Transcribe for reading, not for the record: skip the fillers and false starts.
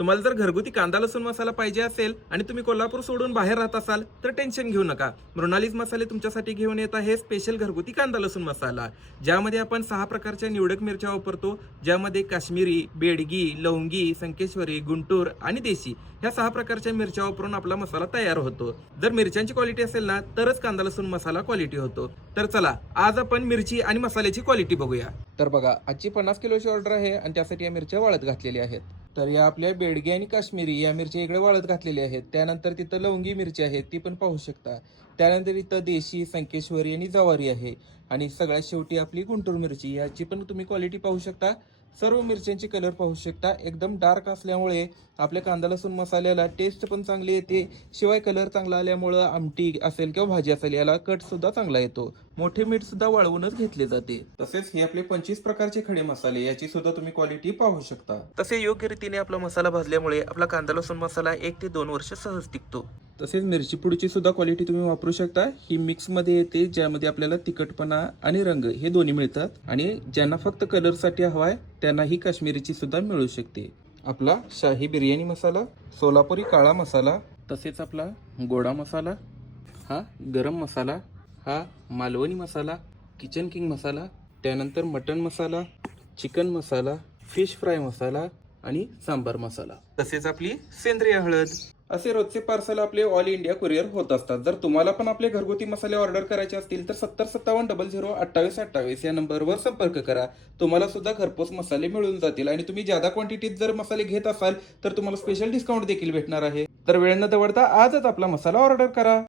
तुम्हाला जर घरगुती कांदा लसूण मसाला पाहिजे असेल आणि तुम्ही कोल्हापूर सोडून बाहेर राहत असाल तर टेन्शन घेऊ नका. मृणालीज मसाले तुमच्यासाठी घेऊन येत आहे स्पेशल घरगुती कांदा लसूण मसाला, ज्यामध्ये आपण 6 प्रकारच्या निवडक मिरच्या वापरतो, ज्यामध्ये काश्मीरी, बेडगी, लवंगी, संकेश्वरी, गुंटूर आणि देशी ह्या 6 प्रकारच्या मिरच्या वापरून आपला मसाला तयार होतो. जर मिरच्यांची क्वालिटी असेल ना तरच कांदा लसूण मसाला क्वालिटी होतो. तर चला आज आपण मिरची आणि मसाल्याची क्वालिटी बघूया. तर बघा, आजची 50 किलोची ऑर्डर आहे आणि त्यासाठी या मिरच्या वाळत घातलेल्या आहेत. तर या आपल्या बेडगी आणि काश्मीरी या मिरच्या इकडे वाळत घातलेल्या आहेत. त्यानंतर तिथं लवंगी मिरची आहे ती पण पाहू शकता. त्यानंतर इथं देशी, संकेश्वरी आणि जवारी आहे. आणि सगळ्यात शेवटी आपली गुंटूर मिरची, याची पण तुम्ही क्वालिटी पाहू शकता. सर्व मिरच्यांची कलर पाहू शकता. एकदम डार्क असल्यामुळे आपल्या कांदा लसूण मसाल्याला टेस्ट पण चांगली येते, शिवाय कलर चांगला आल्यामुळं आमटी असेल किंवा भाजी असेल याला कट सुद्धा चांगला येतो. मोठे मीठ सुद्धा वाळवूनच घेतले जाते. तसेच हे आपले 25 प्रकारचे खडे मसाले, याची सुद्धा तुम्ही क्वालिटी पाहू शकता. तसे योग्य रीतीने आपला मसाला भाजल्यामुळे आपला कांदा लसूण मसाला 1 ते 2 वर्ष सहज टिकतो. तसेच मिरची पुडीची सुद्धा क्वालिटी तुम्ही वापरू शकता. ही मिक्स मध्ये येते, ज्यामध्ये आपल्याला तिखटपणा आणि रंग हे दोन्ही मिळतात. आणि ज्यांना फक्त कलर साठी हवाय त्यांना ही काश्मीरीची सुद्धा मिळू शकते. आपला शाही बिर्याणी मसाला, सोलापुरी काळा मसाला, तसेच आपला गोडा मसाला, हा गरम मसाला, हा मालवणी मसाला, किचन किंग मसाला, त्यानंतर मटन मसाला, चिकन मसाला, फिश फ्राय मसाला आणि सांबार मसाला, तसेच आपली सेंद्रिय हळद. असे रोजचे पार्सल आपले ऑल इंडिया कुरिअर होत असतात. जर तुम्हाला पण आपले घरगुती मसाले ऑर्डर करायचे असतील तर 7057002828 या नंबरवर संपर्क करा. तुम्हाला सुद्धा घरपोच मसाले मिळून जातील आणि तुम्ही ज्यादा क्वांटिटीत जर मसाले घेत असाल तर तुम्हाला स्पेशल डिस्काउंट देखील भेटणार आहे. तर वेळ न दवडता आजच आपला मसाला ऑर्डर करा.